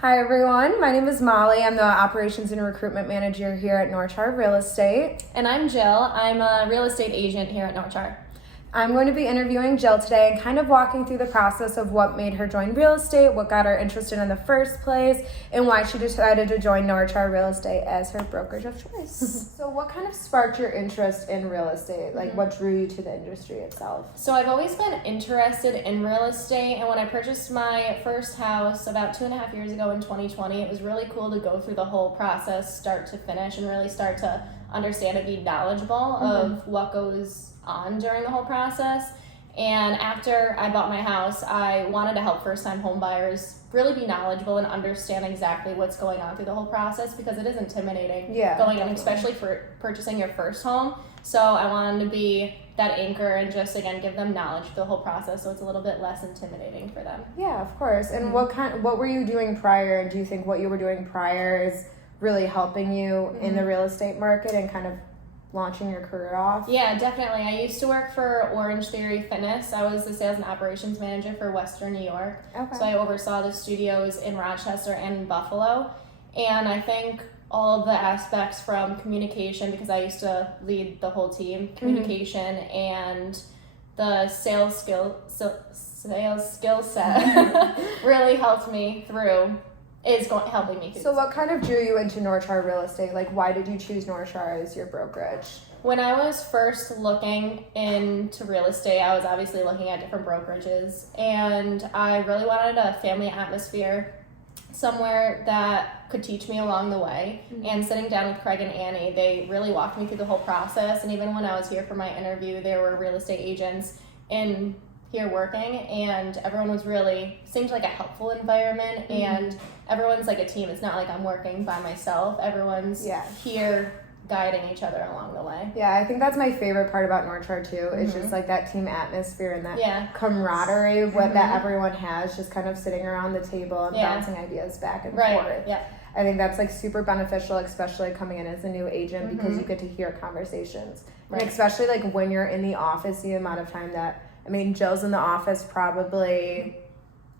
Hi everyone, my name is Molly. I'm the Operations and Recruitment Manager here at NORCHAR Real Estate. And I'm Jill. I'm a real estate agent here at NORCHAR. I'm going to be interviewing Jill today and kind of walking through the process of what made her join real estate, what got her interested in the first place, and why she decided to join NORCHAR Real Estate as her brokerage of choice. So what kind of sparked your interest in real estate? Like what drew you to the industry itself? So I've always been interested in real estate, and when I purchased my first house about 2.5 years ago in 2020, it was really cool to go through the whole process start to finish and really start to understand and be knowledgeable of what goes on during the whole process. And after I bought my house, I wanted to help first-time home buyers really be knowledgeable and understand exactly what's going on through the whole process, because it is intimidating going in, especially for purchasing your first home. So I wanted to be that anchor and just, again, give them knowledge of the whole process so it's a little bit less intimidating for them. Yeah, of course. And what were you doing prior? And do you think what you were doing prior is really helping you in the real estate market and kind of launching your career off? Yeah, definitely. I used to work for Orange Theory Fitness. I was the sales and operations manager for Western New York. Okay. So I oversaw the studios in Rochester and in Buffalo. And I think all of the aspects from communication, because I used to lead the whole team, communication and the sales skill set really helped me through. Helping me through. So what kind of drew you into NORCHAR Real Estate? Like, why did you choose NORCHAR as your brokerage? When I was first looking into real estate, I was obviously looking at different brokerages, and I really wanted a family atmosphere, somewhere that could teach me along the way. And sitting down with Craig and Annie, they really walked me through the whole process. And even when I was here for my interview, there were real estate agents in here working, and everyone seemed like a helpful environment, and everyone's like a team. It's not like I'm working by myself. Everyone's here guiding each other along the way. Yeah, I think that's my favorite part about NORCHAR too. It's just like that team atmosphere and that camaraderie that everyone has, just kind of sitting around the table and bouncing ideas back and forth. Yeah. I think that's like super beneficial, especially coming in as a new agent, because you get to hear conversations. And especially like when you're in the office, the amount of time that Jill's in the office probably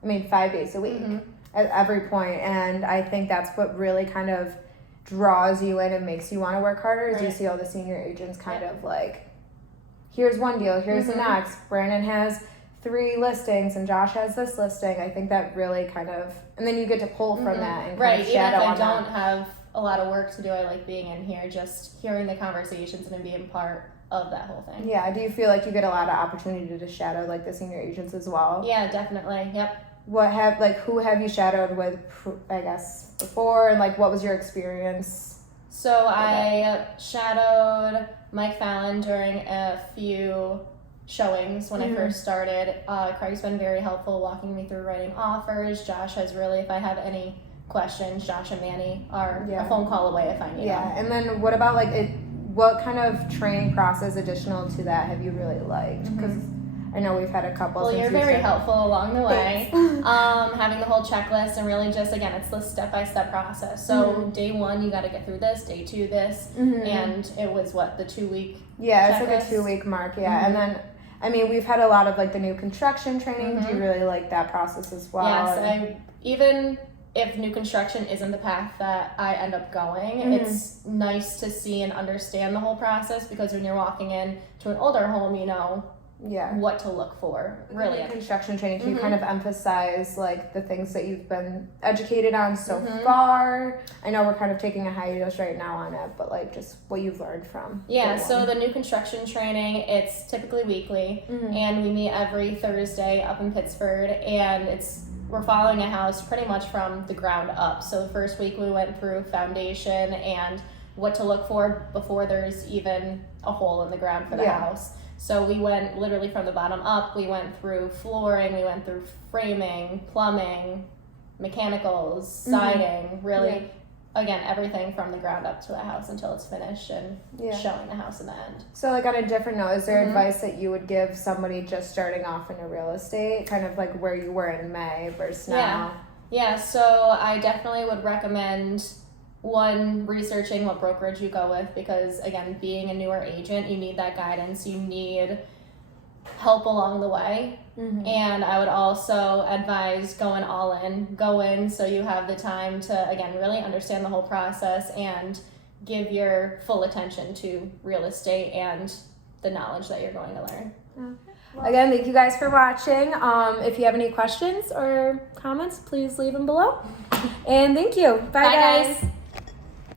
5 days a week at every point, and I think that's what really kind of draws you in and makes you want to work harder is you see all the senior agents kind of like, here's one deal, here's the next. Brandon has 3 listings and Josh has this listing. I think that really kind of, and then you get to pull from that and kind of shadow on that. Even if I don't have a lot of work to do, I like being in here, just hearing the conversations and being part of that whole thing. Yeah, do you feel like you get a lot of opportunity to shadow like the senior agents as well? Yeah, definitely. Yep. Who have you shadowed with, I guess, before, and like what was your experience? So I shadowed Mike Fallon during a few showings when I first started. Craig's been very helpful walking me through writing offers. Josh has really, if I have any questions, Josh and Manny are a phone call away if I need them. Yeah, and then what about what kind of training process additional to that have you really liked? Because I know we've had a couple. Well, you're very helpful along the way. Having the whole checklist and really just, again, it's the step-by-step process. So day 1, you got to get through this. Day 2, this. And it was the 2-week Yeah, checklist? It's like a 2-week mark, And then, we've had a lot of like the new construction training. Do you really like that process as well? Yes, even if new construction isn't the path that I end up going, it's nice to see and understand the whole process, because when you're walking in to an older home, you know what to look for. Really, construction training, can you kind of emphasize like the things that you've been educated on so far? I know we're kind of taking a hiatus right now on it, but like just what you've learned from. So the new construction training, it's typically weekly, and we meet every Thursday up in Pittsburgh, and we're following a house pretty much from the ground up. So the first week we went through foundation and what to look for before there's even a hole in the ground for the house. So we went literally from the bottom up. We went through flooring, we went through framing, plumbing, mechanicals, siding, really, again, everything from the ground up to the house until it's finished and showing the house in the end. So like on a different note, is there advice that you would give somebody just starting off in a real estate, kind of like where you were in May versus now? Yeah, so I definitely would recommend researching what brokerage you go with, because again, being a newer agent, you need that guidance. You need help along the way. And I would also advise going all in. Go in so you have the time to, again, really understand the whole process and give your full attention to real estate and the knowledge that you're going to learn. Again, thank you guys for watching. If you have any questions or comments, please leave them below. And thank you. Bye guys.